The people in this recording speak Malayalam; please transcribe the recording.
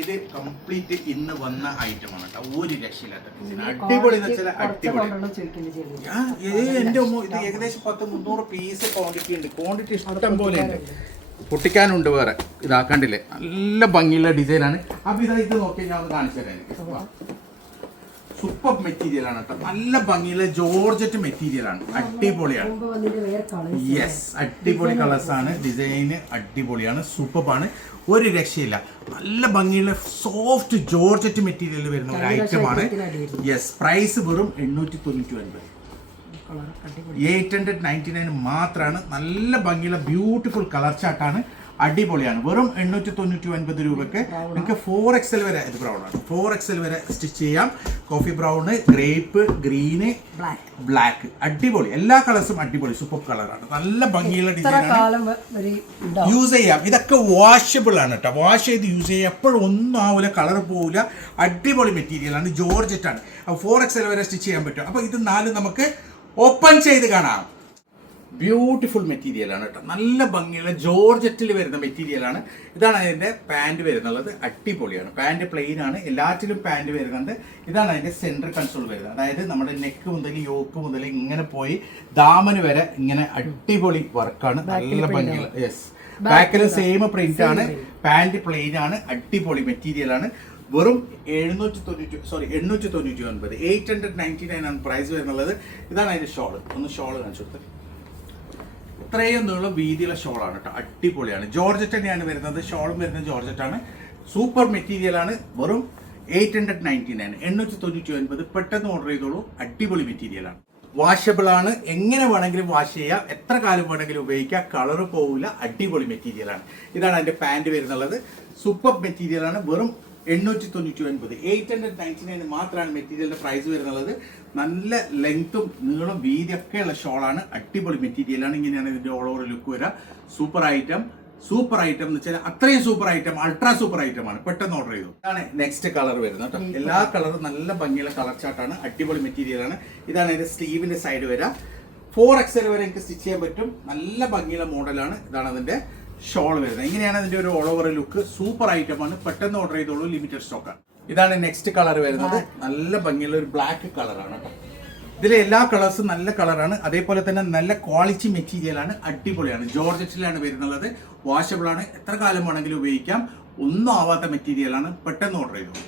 ഇത് കംപ്ലീറ്റ് ഇന്ന് വന്ന ഐറ്റമാണ് കേട്ടോ. ഒരു രക്ഷയില്ലാത്ത അടിപൊളി എന്ന് വെച്ചാൽ അടിപൊളി. എന്റെ ഇത് ഏകദേശം 100-300 പീസ് ക്വാണ്ടിറ്റി ഉണ്ട്. ക്വാണ്ടിറ്റി ഇഷ്ടം പോലെ ഉണ്ട്. പൊട്ടിക്കാനുണ്ട് വേറെ. ഇതാക്കണ്ടില്ലേ, നല്ല ഭംഗിയുള്ള ഡിസൈനാണ്. അപ്പൊ ഇത് നോക്കി ഞാൻ ഒന്ന് കാണിച്ചു തരാം. സൂപ്പർ മെറ്റീരിയൽ ആണ് കേട്ടോ. നല്ല ഭംഗിയുള്ള ജോർജറ്റ് മെറ്റീരിയൽ ആണ്. അടിപൊളിയാണ്. യെസ്, അടിപൊളി കളേഴ്സ് ആണ്. ഡിസൈന് അടിപൊളിയാണ്. സൂപ്പറാണ്. ഒരു രക്ഷയില്ല. നല്ല ഭംഗിയുള്ള സോഫ്റ്റ് ജോർജറ്റ് മെറ്റീരിയൽ വരുന്ന ഒരു ഐറ്റമാണ്. യെസ്, പ്രൈസ് വെറും 899, 899 മാത്രമാണ്. നല്ല ഭംഗിയുള്ള ബ്യൂട്ടിഫുൾ കളർ ചാർട്ടാണ്. അടിപൊളിയാണ്. വെറും 899 രൂപയ്ക്ക് നിങ്ങൾക്ക് 4XL വരെ, ഇത് ബ്രൗൺ ആണ്, 4XL വരെ സ്റ്റിച്ച് ചെയ്യാം. Coffee brown, grape, green, black, അടിപൊളി. എല്ലാ കളേഴ്സും അടിപൊളി സൂപ്പർ കളറാണ്. നല്ല ഭംഗിയുള്ള ഡിസൈനാണ്. യൂസ് ചെയ്യാം. ഇതൊക്കെ വാഷബിൾ ആണ് കേട്ടോ. വാഷ് ചെയ്ത് യൂസ് ചെയ്യാം. എപ്പോഴും ഒന്നും ആവില്ല, കളർ പോവില്ല. അടിപൊളി മെറ്റീരിയൽ ആണ്. ജോർജറ്റ് ആണ്. 4XL വരെ സ്റ്റിച്ച് ചെയ്യാൻ പറ്റും. അപ്പോൾ ഇത് 4 നമുക്ക് ഓപ്പൺ ചെയ്ത് കാണാം. ബ്യൂട്ടിഫുൾ മെറ്റീരിയൽ ആണ് കേട്ടോ. നല്ല ഭംഗിയുള്ള ജോർജറ്റിൽ വരുന്ന മെറ്റീരിയൽ ആണ്. ഇതാണ് അതിൻ്റെ പാൻറ് വരുന്നുള്ളത്. അടിപൊളിയാണ്. പാൻറ് പ്ലെയിൻ ആണ്. എല്ലാറ്റിലും പാൻറ് വരുന്നുണ്ട്. ഇതാണ് അതിൻ്റെ സെൻട്രൽ കൺസോൾ വരുന്നത്. അതായത് നമ്മുടെ നെക്ക് മുതൽ യോക്ക് മുതൽ ഇങ്ങനെ പോയി ദാമന് വരെ ഇങ്ങനെ അടിപൊളി വർക്കാണ്. നല്ല ഭംഗിയുള്ള. യെസ്, ബാക്കിലും സെയിം പ്രിന്റ് ആണ്. പാൻറ് പ്ലെയിൻ ആണ്. അടിപൊളി മെറ്റീരിയൽ ആണ്. വെറും 899, 899 ആണ് പ്രൈസ് വരുന്നുള്ളത്. ഇതാണ് അതിൻ്റെ ഷോള്. ഒന്ന് ഷോള് കാണിച്ചു കൊടുത്തത്. ഇത്രയും നീളം വീതിയുള്ള ഷോളാണ് കേട്ടോ. അടിപൊളിയാണ്. ജോർജറ്റ് തന്നെയാണ് വരുന്നത്. ഷോളും വരുന്നത് ജോർജറ്റ് ആണ്. സൂപ്പർ മെറ്റീരിയൽ ആണ്. വെറും 899, 899. പെട്ടെന്ന് ഓർഡർ ചെയ്തോളൂ. അടിപൊളി മെറ്റീരിയൽ ആണ്. വാഷബിൾ ആണ്. എങ്ങനെ വേണമെങ്കിലും വാഷ് ചെയ്യാം. എത്ര കാലം വേണമെങ്കിലും ഉപയോഗിക്കാം. കളർ പോവില്ല. അടിപൊളി മെറ്റീരിയൽ ആണ്. ഇതാണ് അതിൻ്റെ പാൻറ് വരുന്നുള്ളത്. സൂപ്പർ മെറ്റീരിയൽ ആണ്. വെറും 899, 899 മാത്രമാണ് മെറ്റീരിയലിന്റെ പ്രൈസ് വരുന്നുള്ളത്. നല്ല ലെങ്ത്തും നീളം വീതിയൊക്കെയുള്ള ഷോളാണ്. അടിപൊളി മെറ്റീരിയലാണ്. ഇങ്ങനെയാണ് ഇതിന്റെ ഓൾ ഓവർ ലുക്ക് വരിക. Super item. സൂപ്പർ ഐറ്റം എന്ന് വെച്ചാൽ അത്രയും super item, ultra super item ആണ്. പെട്ടെന്ന് ഓർഡർ ചെയ്തു. ഇതാണ് നെക്സ്റ്റ് കളർ വരുന്നത് കേട്ടോ. എല്ലാ കളറും നല്ല ഭംഗിയുള്ള കളർ ചാർട്ടാണ്. അടിപൊളി മെറ്റീരിയൽ ആണ്. ഇതാണ് ഇതിന്റെ സ്ലീവിന്റെ സൈഡ് വരിക. 4XL വരെ എനിക്ക് സ്റ്റിച്ച് ചെയ്യാൻ പറ്റും. നല്ല ഭംഗിയുള്ള മോഡലാണ്. ഇതാണ് അതിന്റെ ഷോൾ വരുന്നത്. ഇങ്ങനെയാണ് അതിന്റെ ഒരു all over look. Super item ആണ്. പെട്ടെന്ന് ഓർഡർ ചെയ്തോളൂ. ലിമിറ്റഡ് സ്റ്റോക്കാണ്. ഇതാണ് നെക്സ്റ്റ് കളർ വരുന്നത്. നല്ല ഭംഗിയുള്ള ഒരു ബ്ലാക്ക് കളറാണ് കേട്ടോ. ഇതിലെ എല്ലാ കളേഴ്സും നല്ല കളറാണ്. അതേപോലെ തന്നെ നല്ല ക്വാളിറ്റി മെറ്റീരിയൽ ആണ്. അടിപൊളിയാണ്. ജോർജറ്റിലാണ് വരുന്നത്. വാഷബിൾ ആണ്. എത്ര കാലം വേണമെങ്കിലും ഉപയോഗിക്കാം. ഒന്നും ആവാത്ത മെറ്റീരിയൽ ആണ്. പെട്ടെന്ന് ഓർഡർ ചെയ്തോളൂ.